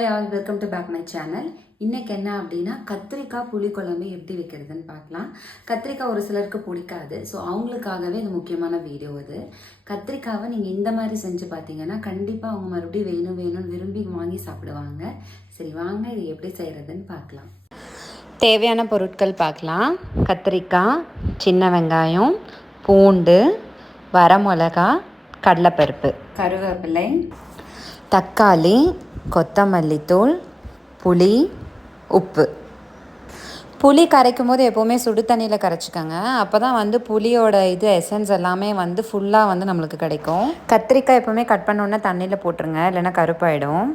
Hi all welcome to back my channel இன்றைக்கி என்ன அப்படின்னா கத்திரிக்காய் புளிக்குழம்பு எப்படி வைக்கிறதுன்னு பார்க்கலாம். கத்திரிக்காய் ஒரு சிலருக்கு பிடிக்காது. ஸோ அவங்களுக்காகவே இது முக்கியமான வீடியோ இது. கத்திரிக்காவை நீங்கள் இந்த மாதிரி செஞ்சு பார்த்தீங்கன்னா கண்டிப்பாக அவங்க மறுபடியும் வேணும் வேணும்னு விரும்பி வாங்கி சாப்பிடுவாங்க. சரி வாங்க இது எப்படி செய்கிறதுன்னு பார்க்கலாம். தேவையான பொருட்கள் பார்க்கலாம். கத்திரிக்காய் சின்ன வெங்காயம் பூண்டு வரமிளகா கடலைப்பருப்பு கருவேப்பிலை தக்காளி கொத்தமல்லித்தூள் புளி உப்பு. புளி கரைக்கும் போது எப்போவுமே சுடு தண்ணியில் கரைச்சிக்கோங்க. அப்போ தான் வந்து புளியோட இது எசன்ஸ் எல்லாமே வந்து ஃபுல்லாக வந்து நம்மளுக்கு கிடைக்கும். கத்திரிக்காய் எப்போவுமே கட் பண்ணோன்னே தண்ணியில் போட்டுருங்க. இல்லைன்னா கருப்பாயிடும்.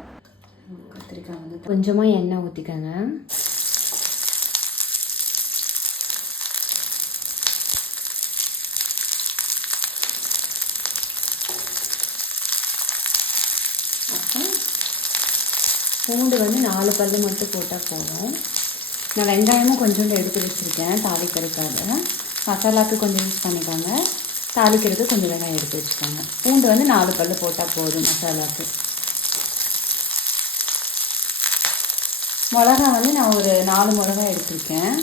கத்திரிக்காய் வந்து கொஞ்சமாக எண்ணெய் ஊற்றிக்கோங்க பூண்டு வந்து நாலு பல்லு மட்டும் போட்டால் போதும். நான் வெங்காயமும் கொஞ்சோண்டு எடுத்து வச்சுருக்கேன் தாளிக்கிறதுக்காக. மசாலாவுக்கு கொஞ்சம் யூஸ் பண்ணிக்கோங்க. தாளிக்கிறதுக்கு கொஞ்சம் வெங்காயம் எடுத்து வச்சுக்கோங்க. பூண்டு வந்து நாலு பல்லு போட்டால் போதும் மசாலாவுக்கு மிளகா வந்து நான் ஒரு நாலு மிளகா எடுத்திருக்கேன்.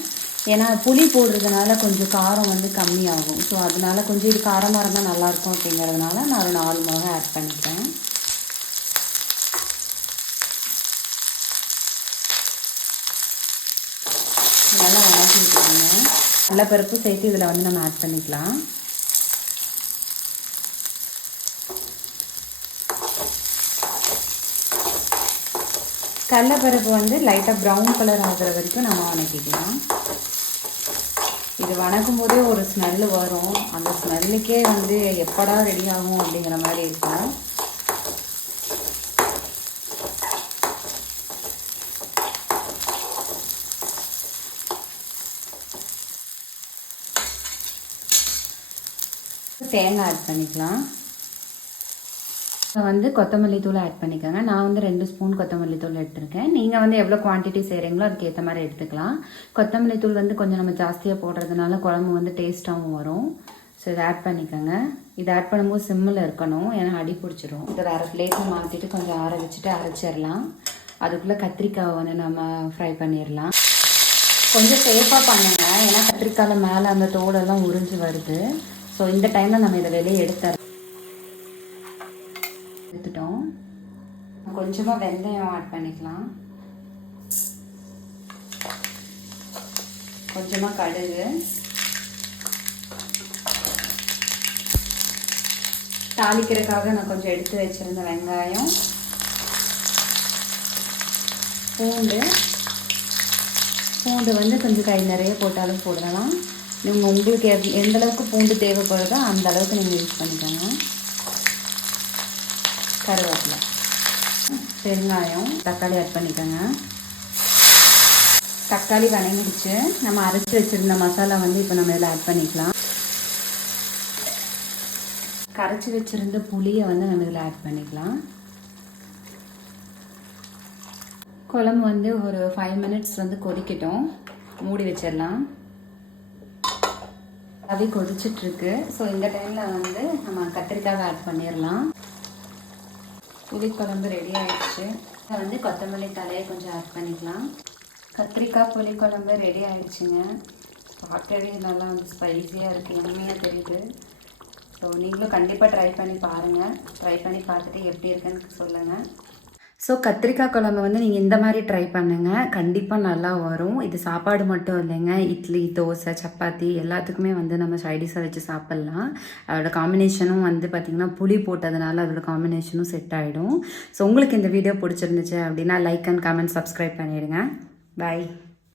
ஏன்னா புளி போடுறதுனால கொஞ்சம் காரம் வந்து கம்மியாகும். ஸோ அதனால கொஞ்சம் இது காரமாக இருந்தால் நல்லாயிருக்கும் அப்படிங்கிறதுனால நான் ஒரு நாலு மிளகா ஆட் பண்ணிக்கிறேன். நல்லா வதக்கி விட்டுருங்க கடலைப்பருப்பு சேர்த்து இதில் வந்து நம்ம ஆட் பண்ணிக்கலாம். கடலப்பருப்பு வந்து லைட்டாக ப்ரௌன் கலர் ஆகிற வரைக்கும் நம்ம வணக்கிக்கலாம். இது வணக்கும் போதே ஒரு ஸ்மெல்லு வரும். அந்த ஸ்மெல்லுக்கே வந்து எப்படா ரெடி ஆகும் அப்படிங்கிற மாதிரி இருக்கும். தேங்காய் ஆட் பண்ணிக்கலாம். இப்போ வந்து கொத்தமல்லி தூள் ஆட் பண்ணிக்கோங்க. நான் வந்து ரெண்டு ஸ்பூன் கொத்தமல்லி தூள் எடுத்திருக்கேன். நீங்கள் வந்து எவ்வளோ குவான்டிட்டி செய்கிறீங்களோ அதுக்கு ஏற்ற மாதிரி எடுத்துக்கலாம். கொத்தமல்லி தூள் வந்து கொஞ்சம் நம்ம ஜாஸ்தியாக போடுறதுனால குழம்பு வந்து டேஸ்ட்டாகவும் வரும். ஸோ இதை ஆட் பண்ணிக்கோங்க. இதை ஆட் பண்ணும்போது சிம்மில் இருக்கணும். ஏன்னா அடி பிடிச்சிரும். இதை வேறு பிளேட்டில் மாற்றிட்டு கொஞ்சம் ஆற வச்சுட்டு அரைச்சிடலாம். அதுக்குள்ளே கத்திரிக்காவை வந்து நம்ம ஃப்ரை பண்ணிடலாம். கொஞ்சம் சேஃபாக பண்ணுங்க. ஏன்னா கத்திரிக்காயில் மேலே அந்த தோடெல்லாம் உறிஞ்சு வருது. ஸோ இந்த டைமில் நம்ம இதை வெளியே எடுத்துறோம். எடுத்துட்டோம். கொஞ்சமாக வெந்தயம் ஆட் பண்ணிக்கலாம். கொஞ்சமாக கடுகு. தாளிக்கிறதுக்காக நான் கொஞ்சம் எடுத்து வச்சுருந்த வெங்காயம். பூண்டு. பூண்டு வந்து கொஞ்சம் கை நிறைய போட்டாலும் போடலாம். நீங்கள் உங்களுக்கு எவ் எந்த அளவுக்கு பூண்டு தேவைப்படுதோ அந்த அளவுக்கு நீங்கள் யூஸ் பண்ணிக்கோங்க. கருவேப்பிலை. பெருங்காயம் தக்காளி ஆட் பண்ணிக்கோங்க. தக்காளி வணங்கிடுச்சு. நம்ம அரைச்சி வச்சுருந்த மசாலா வந்து இப்போ நம்ம இதில் ஆட் பண்ணிக்கலாம். கரைச்சி வச்சுருந்த புளியை வந்து நம்ம இதில் ஆட் பண்ணிக்கலாம். குழம்பு வந்து ஒரு ஃபைவ் மினிட்ஸ் வந்து கொதிக்கட்டும். மூடி வச்சிடலாம். அவி கொதிச்சிட்ருக்கு. ஸோ இந்த டைமில் வந்து நம்ம கத்திரிக்காவை ஆட் பண்ணிடலாம் புளிக்குழம்பு ரெடி ஆயிடுச்சு. இதை வந்து கொத்தமல்லி தலையை கொஞ்சம் ஆட் பண்ணிக்கலாம். கத்திரிக்காய் புளிக்குழம்பு ரெடி ஆயிடுச்சுங்க. பார்க்கவே நல்லா வந்து ஸ்பைஸியாக இருக்குது இனிமையாக தெரியுது. ஸோ நீங்களும் கண்டிப்பாக ட்ரை பண்ணி பாருங்கள் ட்ரை பண்ணி பார்த்துட்டு எப்படி இருக்குன்னு சொல்லுங்கள் ஸோ கத்திரிக்காய் குழம்பு வந்து நீங்கள் இந்த மாதிரி ட்ரை பண்ணுங்கள் கண்டிப்பாக நல்லா வரும். இது சாப்பாடு மட்டும் இல்லைங்க. இட்லி தோசை சப்பாத்தி எல்லாத்துக்குமே வந்து நம்ம சைடிஷாக வச்சு சாப்பிட்லாம். அதோட காம்பினேஷனும் வந்து பார்த்திங்கன்னா புளி போட்டதுனால அதோட காம்பினேஷனும் செட் ஆகிடும் ஸோ உங்களுக்கு இந்த வீடியோ பிடிச்சிருந்துச்சு அப்படின்னா லைக் அண்ட் கமெண்ட் சப்ஸ்கிரைப் பண்ணிவிடுங்க பாய்